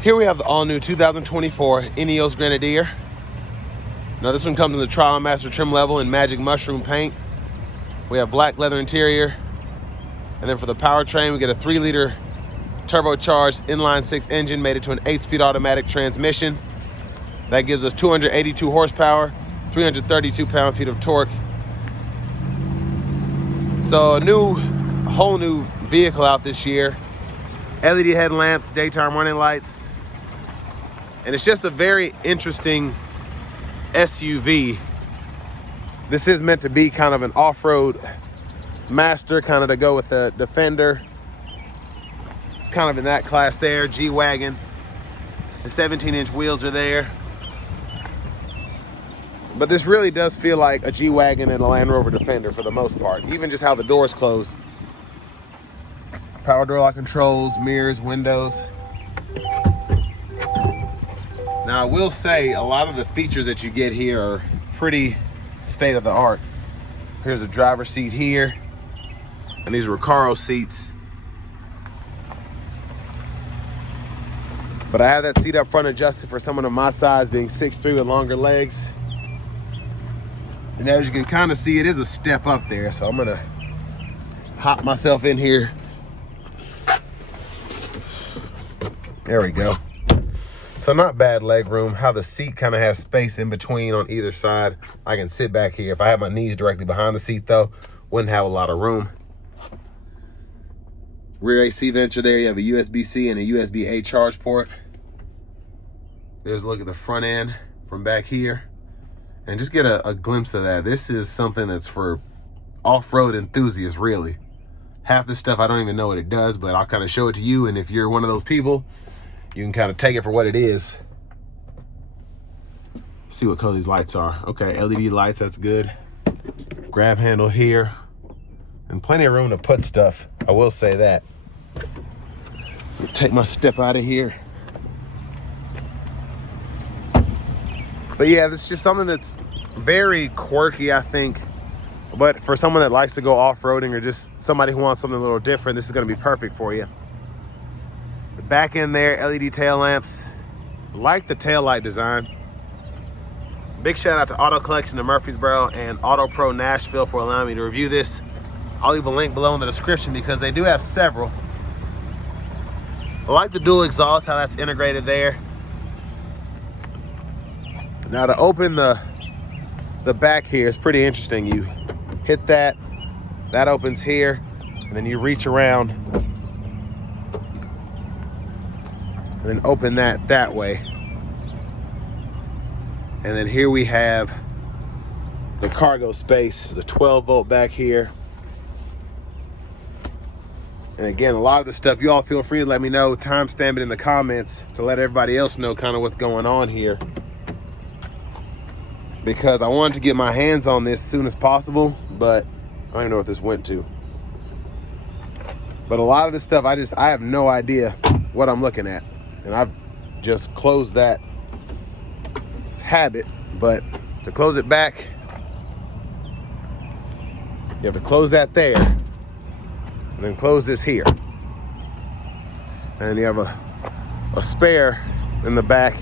Here we have the all-new 2024 Ineos Grenadier. Now this one comes in the TrialMaster trim level in magic mushroom paint. We have black leather interior. And then for the powertrain, we get a 3-liter turbocharged inline 6 engine made into an 8-speed automatic transmission. That gives us 282 horsepower, 332 pound-feet of torque. So a whole new vehicle out this year. LED headlamps, daytime running lights. And it's just a very interesting SUV. This is meant to be kind of an off-road master, kind of to go with the Defender. It's kind of in that class there, G-Wagon. The 17-inch wheels are there. But this really does feel like a G-Wagon and a Land Rover Defender for the most part. Even just how the doors close. Power door lock controls, mirrors, windows. Now I will say a lot of the features that you get here are pretty state of the art. Here's a driver's seat here. And these are Recaro seats. But I have that seat up front adjusted for someone of my size, being 6'3" with longer legs. And as you can kind of see, it is a step up there. So I'm gonna hop myself in here. There we go. So not bad leg room. How the seat kind of has space in between on either side. I can sit back here. If I had my knees directly behind the seat though, wouldn't have a lot of room. Rear AC vents are there. You have a USB-C and a USB-A charge port. There's a look at the front end from back here. And just get a glimpse of that. This is something that's for off-road enthusiasts, really. Half this stuff, I don't even know what it does, but I'll kind of show it to you. And if you're one of those people, you can kind of take it for what it is. See what color these lights are. Okay, LED lights, that's good. Grab handle here. And plenty of room to put stuff, I will say that. Take my step out of here. But yeah, this is just something that's very quirky, I think. But for someone that likes to go off-roading or just somebody who wants something a little different, this is gonna be perfect for you. The back end there, LED tail lamps. Like the tail light design. Big shout out to Auto Collection of Murfreesboro and Auto Pro Nashville for allowing me to review this. I'll leave a link below in the description because they do have several. I like the dual exhaust, how that's integrated there. Now to open the back here is pretty interesting. You hit that opens here, and then you reach around and then open that way. And then here we have the cargo space. There's a 12-volt back here. And again, a lot of the stuff, you all feel free to let me know, timestamp it in the comments to let everybody else know kind of what's going on here. Because I wanted to get my hands on this as soon as possible, but I don't even know what this went to. But a lot of this stuff, I have no idea what I'm looking at. And I've just closed that. It's habit, but to close it back, you have to close that there. And then close this here. And you have a spare in the back.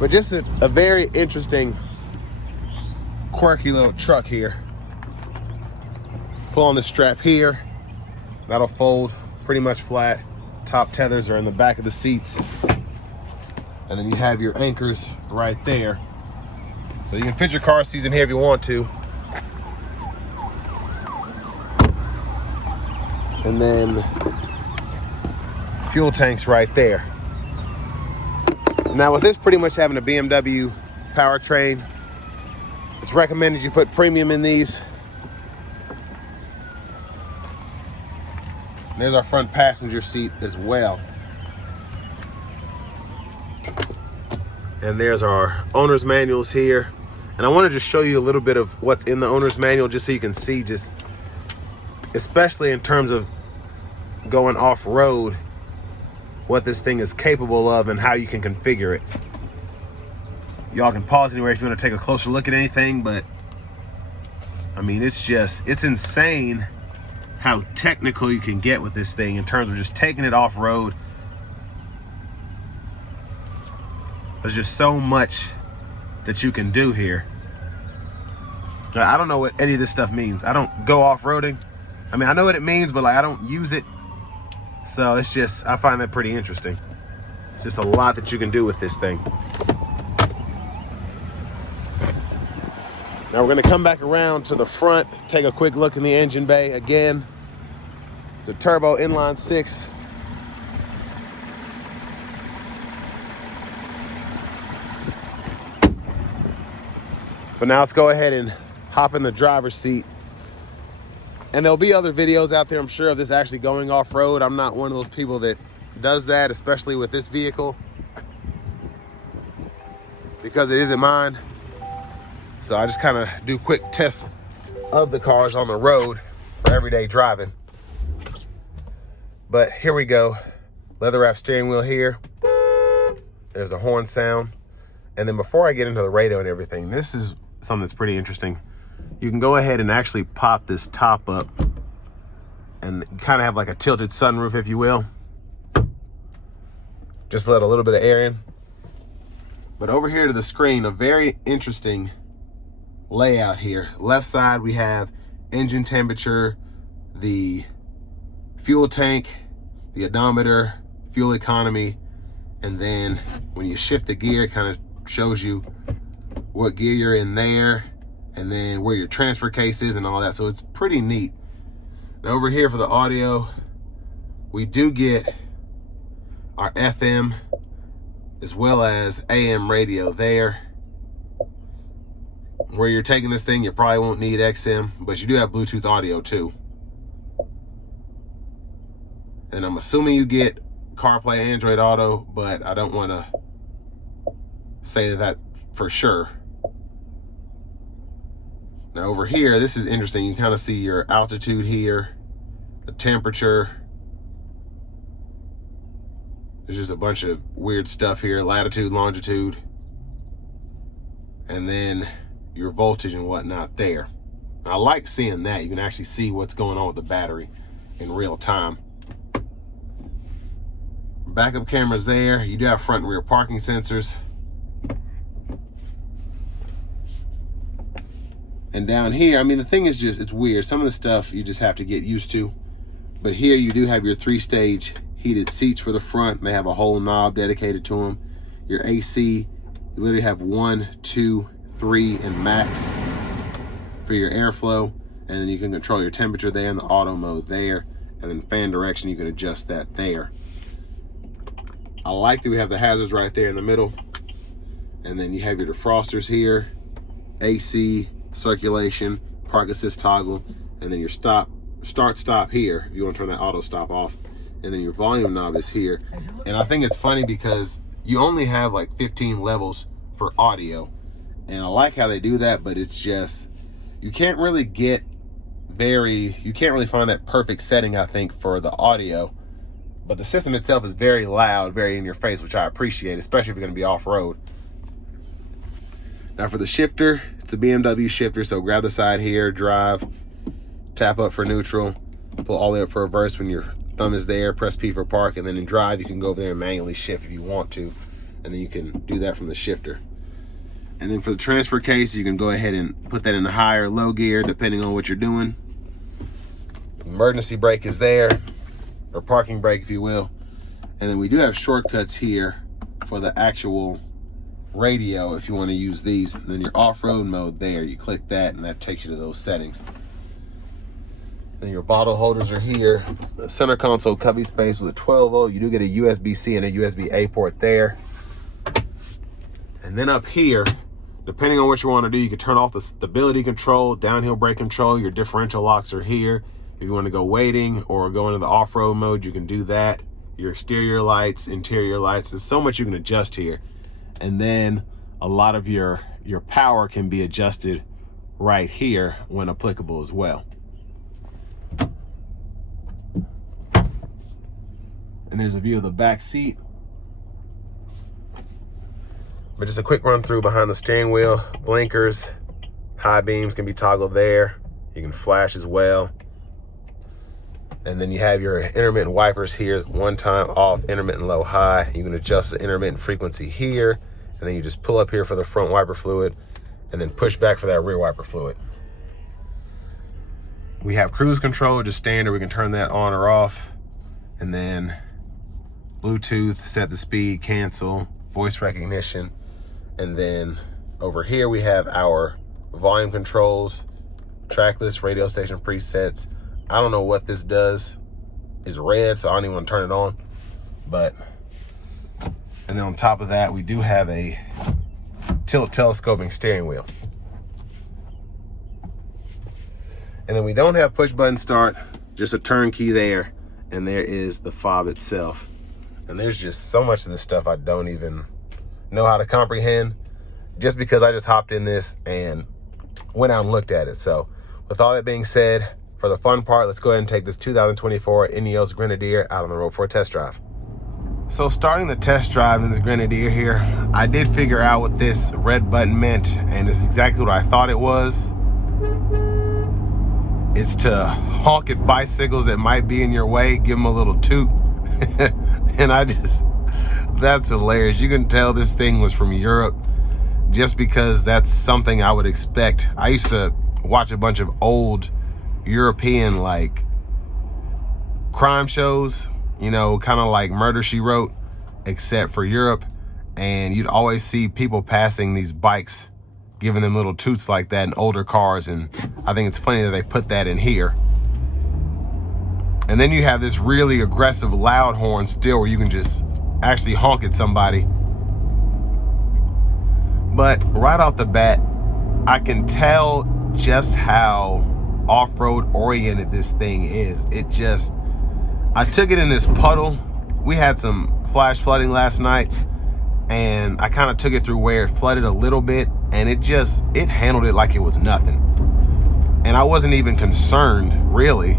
But just a very interesting, quirky little truck here. Pull on the strap here. That'll fold pretty much flat. Top tethers are in the back of the seats. And then you have your anchors right there. So you can fit your car seats in here if you want to. And then fuel tanks right there. Now with this pretty much having a BMW powertrain, it's recommended you put premium in these. And there's our front passenger seat as well. And there's our owner's manuals here. And I want to just show you a little bit of what's in the owner's manual just so you can see, just especially in terms of going off-road, what this thing is capable of and how you can configure it. Y'all can pause anywhere if you want to take a closer look at anything, but I mean, it's insane how technical you can get with this thing in terms of just taking it off-road. There's just so much that you can do here. I don't know what any of this stuff means. I don't go off-roading. I mean, I know what it means, but like I don't use it. So it's just, I find that pretty interesting. It's just a lot that you can do with this thing. Now we're gonna come back around to the front, take a quick look in the engine bay again. It's a turbo inline 6. But now let's go ahead and hop in the driver's seat. And there'll be other videos out there, I'm sure, of this actually going off-road. I'm not one of those people that does that, especially with this vehicle, because it isn't mine. So I just kind of do quick tests of the cars on the road for everyday driving. But here we go. Leather wrap steering wheel here. There's the horn sound. And then before I get into the radio and everything, this is something that's pretty interesting. You can go ahead and actually pop this top up and kind of have like a tilted sunroof, if you will. Just let a little bit of air in. But over here to the screen, a very interesting layout here. Left side, we have engine temperature, the fuel tank, the odometer, fuel economy, and then when you shift the gear, it kind of shows you what gear you're in there, and then where your transfer case is and all that. So it's pretty neat. Now over here for the audio, we do get our FM as well as AM radio there. Where you're taking this thing, you probably won't need XM, but you do have Bluetooth audio too. And I'm assuming you get CarPlay, Android Auto, but I don't want to say that for sure. Now over here, this is interesting. You kind of see your altitude here, the temperature. There's just a bunch of weird stuff here, latitude, longitude, and then your voltage and whatnot there. I like seeing that. You can actually see what's going on with the battery in real time. Backup cameras there. You do have front and rear parking sensors. And down here, I mean, the thing is just, it's weird. Some of the stuff you just have to get used to. But here you do have your 3-stage heated seats for the front. They have a whole knob dedicated to them. Your AC, you literally have 1, 2, 3, and max for your airflow. And then you can control your temperature there in the auto mode there. And then fan direction, you can adjust that there. I like that we have the hazards right there in the middle. And then you have your defrosters here, AC, circulation, park assist toggle, and then your start stop here if you want to turn that auto stop off. And then your volume knob is here. And I think it's funny because you only have like 15 levels for audio. And I like how they do that, but it's just, you can't really find that perfect setting, I think, for the audio. But the system itself is very loud, very in your face, which I appreciate, especially if you're going to be off-road. Now for the shifter, it's the BMW shifter. So grab the side here, drive, tap up for neutral, pull all the way up for reverse when your thumb is there, press P for park, and then in drive, you can go over there and manually shift if you want to. And then you can do that from the shifter. And then for the transfer case, you can go ahead and put that in the high or low gear, depending on what you're doing. Emergency brake is there, or parking brake, if you will. And then we do have shortcuts here for the actual radio if you want to use these. And then your off-road mode there, you click that and that takes you to those settings. Then your bottle holders are here. The center console cubby space with a 12 volt. You do get a USB-C and a USB-A port there. And then up here, depending on what you want to do, you can turn off the stability control, downhill brake control. Your differential locks are here. If you want to go waiting or go into the off-road mode, you can do that. Your exterior lights, interior lights. There's so much you can adjust here. And then a lot of your power can be adjusted right here when applicable as well. And there's a view of the back seat. But just a quick run through behind the steering wheel. Blinkers, high beams can be toggled there. You can flash as well. And then you have your intermittent wipers here, one time off, intermittent low high. You can adjust the intermittent frequency here, and then you just pull up here for the front wiper fluid and then push back for that rear wiper fluid. We have cruise control, just standard. We can turn that on or off. And then Bluetooth, set the speed, cancel, voice recognition. And then over here we have our volume controls, track list, radio station presets. I don't know what this does. It's red, so I don't even want to turn it on. But, and then on top of that, we do have a tilt telescoping steering wheel. And then we don't have push button start, just a turnkey there. And there is the fob itself. And there's just so much of this stuff I don't even know how to comprehend, just because I just hopped in this and went out and looked at it. So with all that being said, for the fun part, let's go ahead and take this 2024 Ineos Grenadier out on the road for a test drive. So starting the test drive in this Grenadier here, I did figure out what this red button meant, and it's exactly what I thought it was. It's to honk at bicycles that might be in your way, give them a little toot. And that's hilarious. You can tell this thing was from Europe just because that's something I would expect. I used to watch a bunch of old European like crime shows, you know, kind of like Murder, She Wrote, except for Europe. And you'd always see people passing these bikes, giving them little toots like that in older cars. And I think it's funny that they put that in here. And then you have this really aggressive loud horn still, where you can just actually honk at somebody. But right off the bat, I can tell just how off-road oriented this thing is. I took it in this puddle. We had some flash flooding last night, and I kind of took it through where it flooded a little bit, and it handled it like it was nothing. And I wasn't even concerned, really,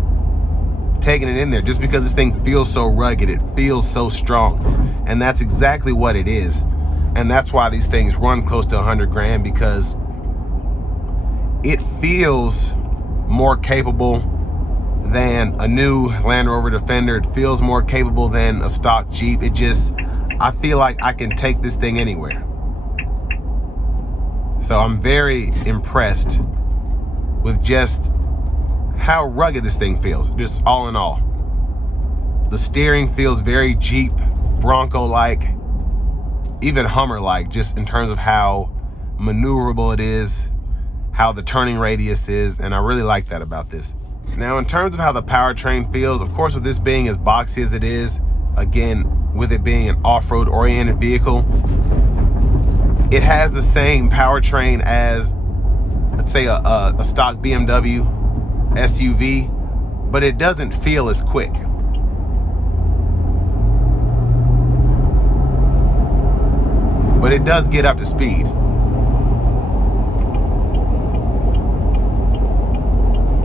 taking it in there, just because this thing feels so rugged, it feels so strong. And that's exactly what it is. And that's why these things run close to 100 grand, because it feels more capable than a new Land Rover Defender. It feels more capable than a stock Jeep. I feel like I can take this thing anywhere. So I'm very impressed with just how rugged this thing feels, just all in all. The steering feels very Jeep, Bronco-like, even Hummer-like, just in terms of how maneuverable it is, how the turning radius is, and I really like that about this. Now, in terms of how the powertrain feels, of course, with this being as boxy as it is, again, with it being an off-road oriented vehicle, it has the same powertrain as, let's say, a stock BMW SUV, but it doesn't feel as quick. But it does get up to speed.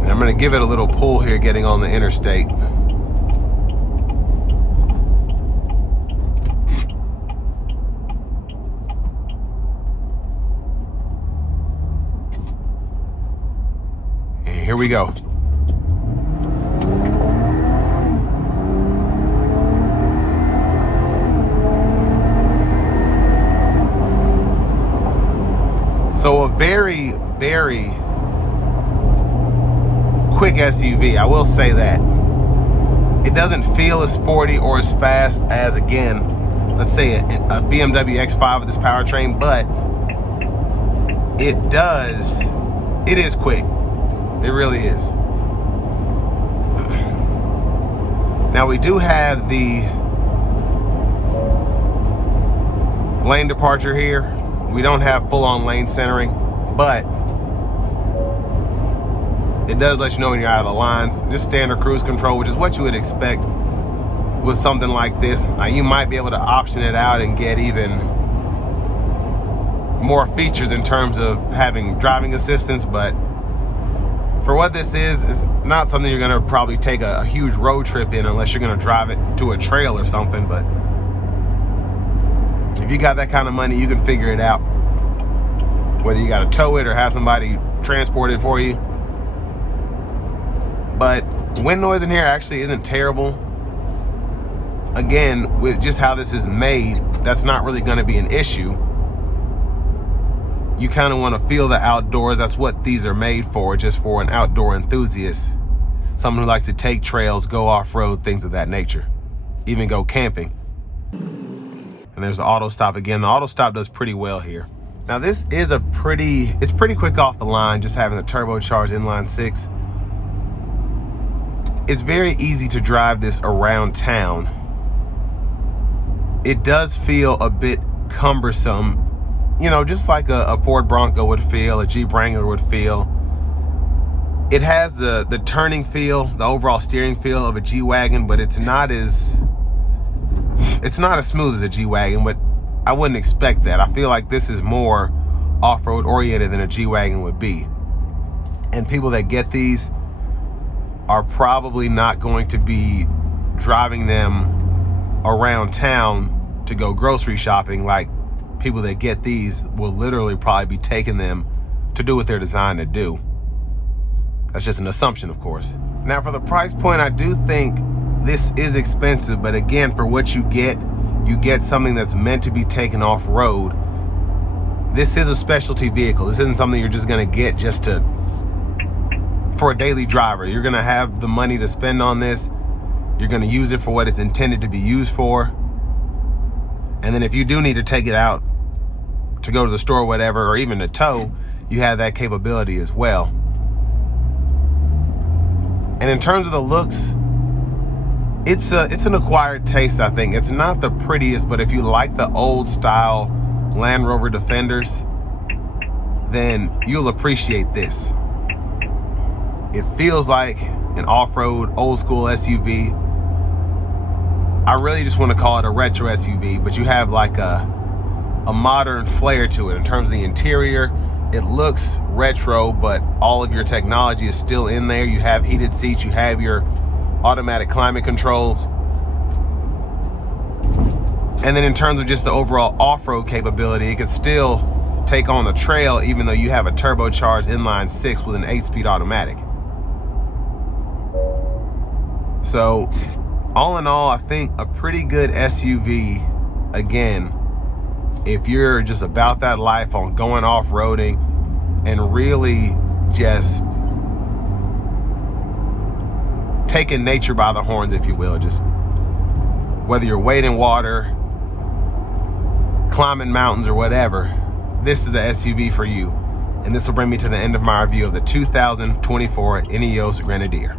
And I'm going to give it a little pull here getting on the interstate. And here we go. So a very, very quick SUV, I will say that. It doesn't feel as sporty or as fast as, again, let's say a BMW X5 with this powertrain, but it is quick. It really is. Now we do have the lane departure here. We don't have full-on lane centering, but it does let you know when you're out of the lines. Just standard cruise control, which is what you would expect with something like this. Now, you might be able to option it out and get even more features in terms of having driving assistance, but for what this is, it's not something you're gonna probably take a huge road trip in unless you're gonna drive it to a trail or something. But if you got that kind of money, you can figure it out. Whether you gotta tow it or have somebody transport it for you. But wind noise in here actually isn't terrible. Again, with just how this is made, that's not really going to be an issue. You kind of want to feel the outdoors. That's what these are made for, just for an outdoor enthusiast. Someone who likes to take trails, go off-road, things of that nature. Even go camping. And there's the auto stop again. The auto stop does pretty well here. Now this is it's pretty quick off the line, just having the turbocharged inline 6. It's very easy to drive this around town. It does feel a bit cumbersome, you know, just like a Ford Bronco would feel, a Jeep Wrangler would feel. It has the turning feel, the overall steering feel of a G-Wagon, but it's not as smooth as a G-Wagon, but I wouldn't expect that. I feel like this is more off-road oriented than a G-Wagon would be. And people that get these are probably not going to be driving them around town to go grocery shopping. Like, people that get these will literally probably be taking them to do what they're designed to do. That's just an assumption, of course. Now, for the price point, I do think this is expensive, but again, for what you get something that's meant to be taken off-road. This is a specialty vehicle. This isn't something you're just gonna get just for a daily driver. You're gonna have the money to spend on this. You're gonna use it for what it's intended to be used for. And then if you do need to take it out to go to the store or whatever, or even to tow, you have that capability as well. And in terms of the looks, it's an acquired taste, I think. It's not the prettiest, but if you like the old style Land Rover Defenders, then you'll appreciate this. It feels like an off-road, old school SUV. I really just want to call it a retro SUV, but you have like a modern flair to it in terms of the interior. It looks retro, but all of your technology is still in there. You have heated seats, you have your automatic climate controls. And then in terms of just the overall off-road capability, it can still take on the trail even though you have a turbocharged inline 6 with an 8-speed automatic. So all in all, I think a pretty good SUV. Again, if you're just about that life on going off-roading and really just taking nature by the horns, if you will, just whether you're wading water, climbing mountains, or whatever, this is the SUV for you. And this will bring me to the end of my review of the 2024 Ineos Grenadier.